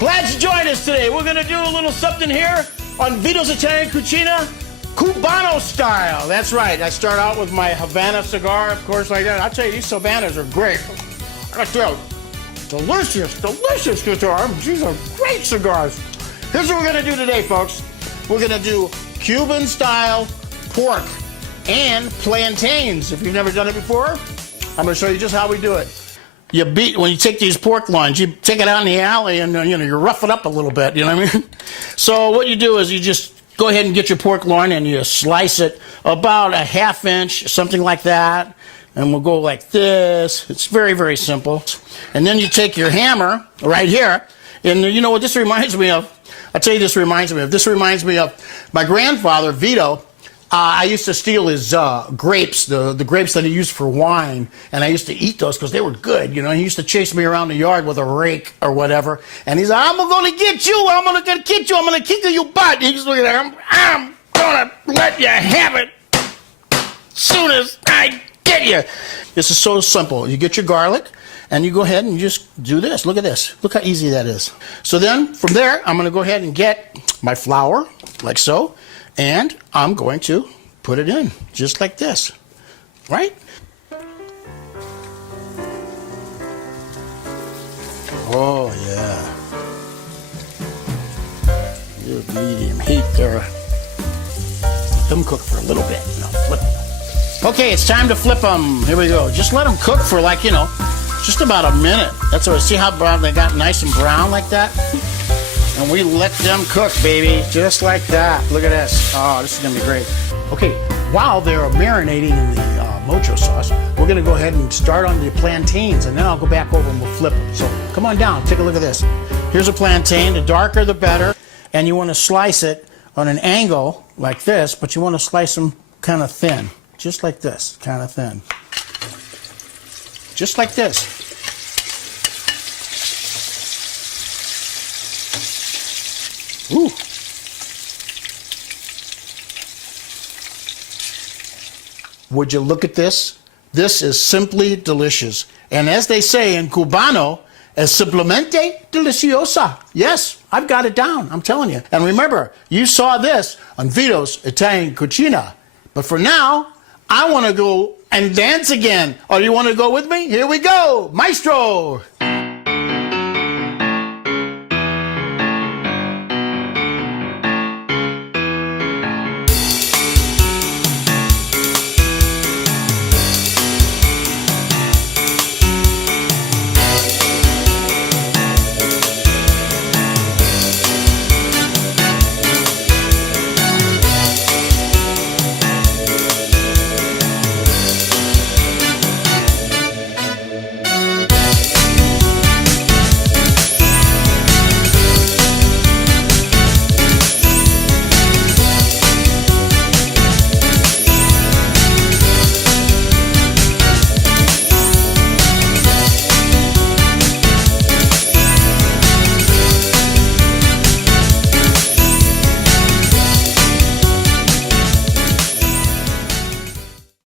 Glad you joined us today. We're going to do a little something here on Vito's Italian Cucina, Cubano style. That's right. I start out with my Havana cigar, of course, like that. I'll tell you, these Havanas are great. I tell you, delicious, delicious guitar. These are great cigars. Here's what we're going to do today, folks. We're going to do Cuban-style pork and plantains. If you've never done it before, I'm going to show you just how we do it. When you take these pork loins, you take it out in the alley and you rough it up a little bit, you know what I mean? So what you do is you just go ahead and get your pork loin and you slice it about a ½ inch, something like that. And we'll go like this. It's very, very simple. And then you take your hammer right here, and you know what this reminds me of? I'll tell you this reminds me of. This reminds me of my grandfather, Vito. I used to steal his grapes, the grapes that he used for wine, and I used to eat those because they were good. You know, he used to chase me around the yard with a rake or whatever, and he's like, I'm going to get you, I'm going to get you, I'm going to kick you butt. And he's looking at him, I'm going to let you have it as soon as I get you. This is so simple. You get your garlic, and you go ahead and you just do this. Look at this. Look how easy that is. So then, from there, I'm going to go ahead and get my flour, like so, and I'm going to put it in, just like this, right? Oh, yeah. Good medium heat there. Let them cook for a little bit. No, flip them. Okay, it's time to flip them. Here we go. Just let them cook for like, just about a minute. That's what, see how brown they got, nice and brown like that? And we let them cook, baby, just like that. Look at this. Oh, this is gonna be great. Okay, while they're marinating in the Mojo sauce, we're gonna go ahead and start on the plantains, and then I'll go back over and we'll flip them. So come on down, take a look at this. Here's a plantain, the darker the better, and you wanna slice it on an angle like this, but you wanna slice them kind of thin, just like this, kind of thin. Just like this. Ooh. Would you look at this? This is simply delicious. And as they say in Cubano, es simplemente deliciosa. Yes, I've got it down, I'm telling you. And remember, you saw this on Vito's Italian Cucina. But for now, I want to go and dance again. Oh, you want to go with me? Here we go, maestro.